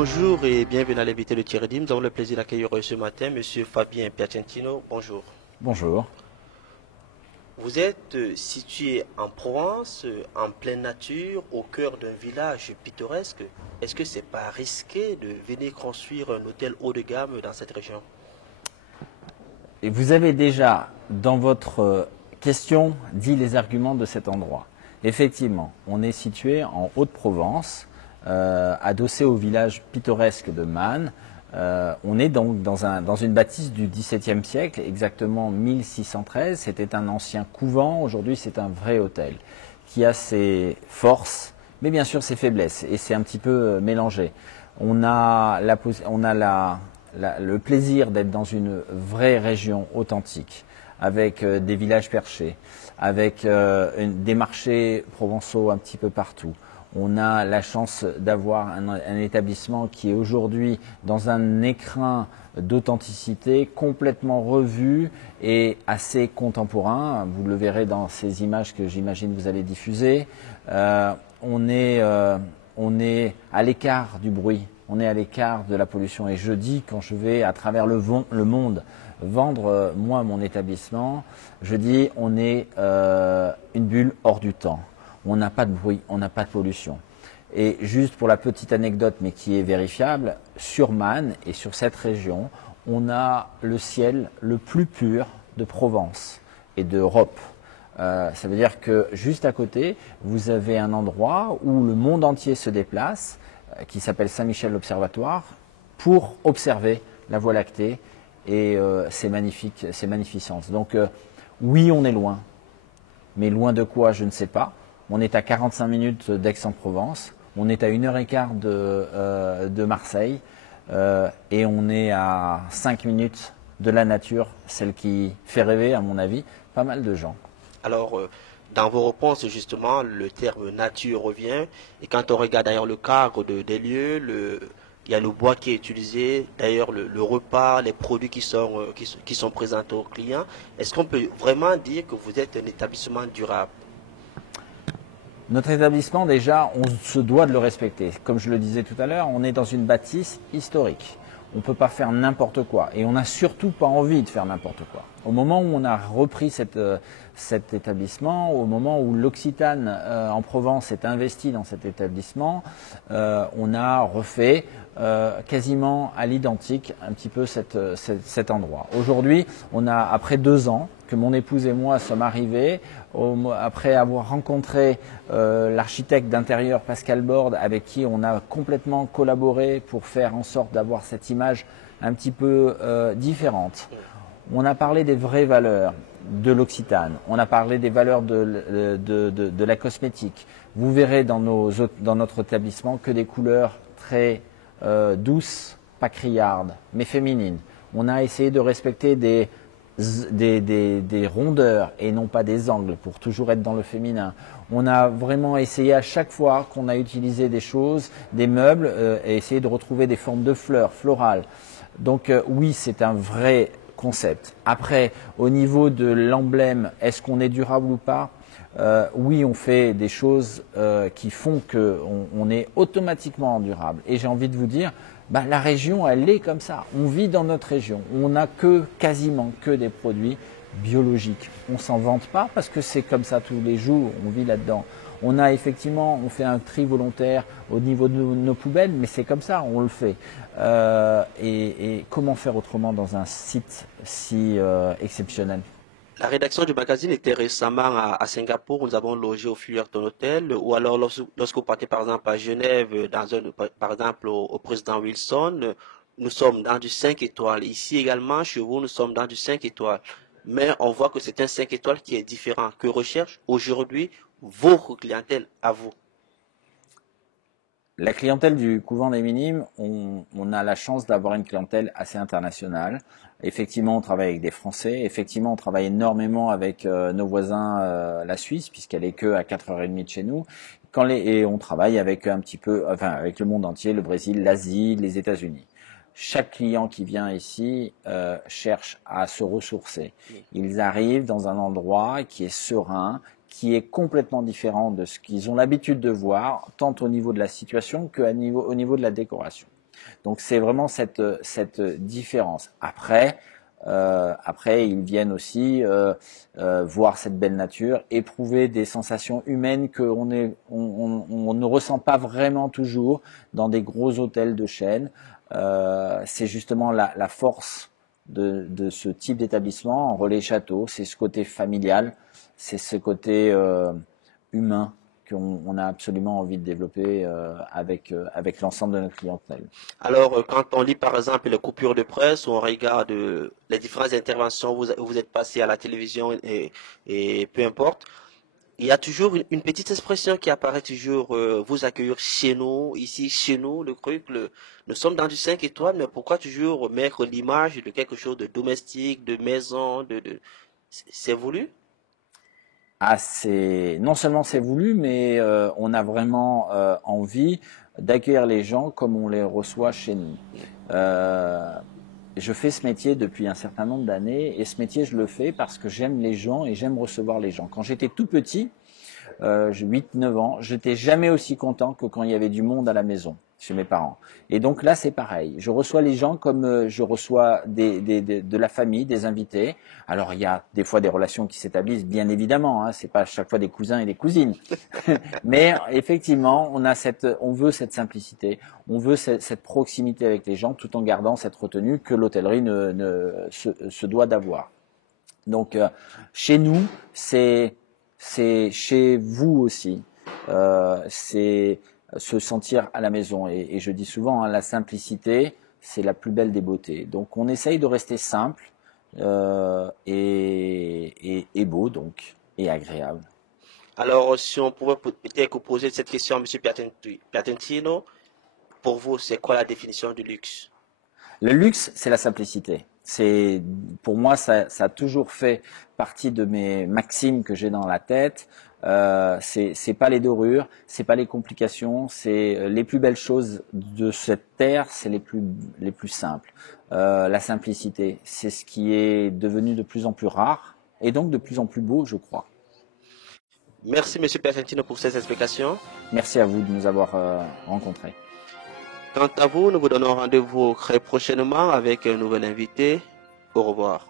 Bonjour et bienvenue à l'invité de Thierry Dim. Nous avons le plaisir d'accueillir ce matin Monsieur Fabien Piacentino. Bonjour. Bonjour. Vous êtes situé en Provence, en pleine nature, au cœur d'un village pittoresque. Est-ce que c'est pas risqué de venir construire un hôtel haut de gamme dans cette région? Et vous avez déjà, dans votre question, dit les arguments de cet endroit. Effectivement, on est situé en Haute-Provence, adossé au village pittoresque de Man. On est donc dans une bâtisse du XVIIe siècle, exactement 1613. C'était un ancien couvent, aujourd'hui c'est un vrai hôtel, qui a ses forces, mais bien sûr ses faiblesses, et c'est un petit peu mélangé. On a le plaisir d'être dans une vraie région authentique, avec des villages perchés, avec des marchés provençaux un petit peu partout. On a la chance d'avoir un établissement qui est aujourd'hui dans un écrin d'authenticité complètement revu et assez contemporain. Vous le verrez dans ces images que j'imagine vous allez diffuser. On est à l'écart du bruit, on est à l'écart de la pollution. Et je dis, quand je vais à travers le monde vendre, moi, mon établissement, je dis on est une bulle hors du temps. On n'a pas de bruit, on n'a pas de pollution. Et juste pour la petite anecdote, mais qui est vérifiable, sur Man et sur cette région, on a le ciel le plus pur de Provence et d'Europe. Ça veut dire que juste à côté, vous avez un endroit où le monde entier se déplace, qui s'appelle Saint-Michel l'Observatoire, pour observer la Voie lactée et ses magnificences. Donc oui, on est loin, mais loin de quoi, je ne sais pas. On est à 45 minutes d'Aix-en-Provence, on est à 1h15 de Marseille et on est à 5 minutes de la nature, celle qui fait rêver, à mon avis, pas mal de gens. Alors, dans vos réponses, justement, le terme nature revient. Et quand on regarde d'ailleurs le cadre des lieux, il y a le bois qui est utilisé, d'ailleurs le repas, les produits qui sont présentés aux clients. Est-ce qu'on peut vraiment dire que vous êtes un établissement durable? Notre établissement, déjà, on se doit de le respecter. Comme je le disais tout à l'heure, on est dans une bâtisse historique. On ne peut pas faire n'importe quoi. Et on n'a surtout pas envie de faire n'importe quoi. Au moment où on a repris cet établissement, au moment où l'Occitane en Provence est investie dans cet établissement, on a refait quasiment à l'identique un petit peu cet endroit. Aujourd'hui, on a, après 2 ans, que mon épouse et moi sommes arrivés, après avoir rencontré l'architecte d'intérieur Pascal Borde, avec qui on a complètement collaboré pour faire en sorte d'avoir cette image un petit peu différente. On a parlé des vraies valeurs de l'Occitane, on a parlé des valeurs de la cosmétique. Vous verrez dans notre établissement que des couleurs très douces, pas criardes, mais féminines. On a essayé de respecter des rondeurs et non pas des angles pour toujours être dans le féminin. On a vraiment essayé à chaque fois qu'on a utilisé des choses, des meubles, et essayé de retrouver des formes de fleurs, florales. Donc oui, c'est un vrai concept. Après, au niveau de l'emblème, est-ce qu'on est durable ou pas? Oui, on fait des choses qui font qu'on est automatiquement durable. Et j'ai envie de vous dire, la région, elle est comme ça. On vit dans notre région. On n'a quasiment que des produits biologiques. On s'en vante pas parce que c'est comme ça tous les jours. On vit là-dedans. On fait un tri volontaire au niveau de nos poubelles, mais c'est comme ça, on le fait. Et comment faire autrement dans un site si exceptionnel? La rédaction du magazine était récemment à Singapour. Nous avons logé au Fuller d'un hôtel. Ou alors, lorsque vous partez par exemple à Genève, par exemple au président Wilson, nous sommes dans du 5 étoiles. Ici également, chez vous, nous sommes dans du 5 étoiles. Mais on voit que c'est un 5 étoiles qui est différent. Que recherche aujourd'hui votre clientèle à vous? La clientèle du couvent des Minimes, on a la chance d'avoir une clientèle assez internationale. Effectivement, on travaille avec des Français. Effectivement, on travaille énormément avec nos voisins, la Suisse, puisqu'elle est que à 4h30 de chez nous. Et on travaille avec avec le monde entier, le Brésil, l'Asie, les États-Unis. Chaque client qui vient ici cherche à se ressourcer. Ils arrivent dans un endroit qui est serein, qui est complètement différent de ce qu'ils ont l'habitude de voir, tant au niveau de la situation qu'au niveau de la décoration. Donc c'est vraiment cette différence. Après, ils viennent aussi voir cette belle nature, éprouver des sensations humaines qu'on ne ressent pas vraiment toujours dans des gros hôtels de chaîne. C'est justement la force de ce type d'établissement en relais château, c'est ce côté familial, c'est ce côté humain qu'on a absolument envie de développer avec l'ensemble de notre clientèle. Alors, quand on lit par exemple les coupures de presse, ou on regarde les différentes interventions, vous êtes passé à la télévision et peu importe, il y a toujours une petite expression qui apparaît toujours, vous accueillir chez nous, ici chez nous, nous sommes dans du 5 étoiles, mais pourquoi toujours mettre l'image de quelque chose de domestique, de maison, c'est voulu? Ah, non seulement c'est voulu, mais on a vraiment envie d'accueillir les gens comme on les reçoit chez nous. Euh, je fais ce métier depuis un certain nombre d'années et ce métier je le fais parce que j'aime les gens et j'aime recevoir les gens. Quand j'étais tout petit, j'ai 8-9 ans, j'étais jamais aussi content que quand il y avait du monde à la maison chez mes parents. Et donc là, c'est pareil. Je reçois les gens comme je reçois de la famille, des invités. Alors, il y a des fois des relations qui s'établissent, bien évidemment. Hein, c'est pas à chaque fois des cousins et des cousines. Mais effectivement, on veut cette simplicité, on veut cette proximité avec les gens, tout en gardant cette retenue que l'hôtellerie se doit d'avoir. Donc, chez nous, c'est chez vous aussi. C'est se sentir à la maison. Et je dis souvent, hein, la simplicité, c'est la plus belle des beautés. Donc on essaye de rester simple et beau, donc, et agréable. Alors, si on pouvait peut-être vous poser cette question à M. Piatentino, pour vous, c'est quoi la définition du luxe? Le luxe, c'est la simplicité. Pour moi, ça a toujours fait partie de mes maximes que j'ai dans la tête. C'est pas les dorures, c'est pas les complications, c'est les plus belles choses de cette terre, c'est les plus simples. La simplicité, c'est ce qui est devenu de plus en plus rare et donc de plus en plus beau, je crois. Merci, M. Piacentino, pour ces explications. Merci à vous de nous avoir rencontrés. Quant à vous, nous vous donnons rendez-vous très prochainement avec un nouvel invité. Au revoir.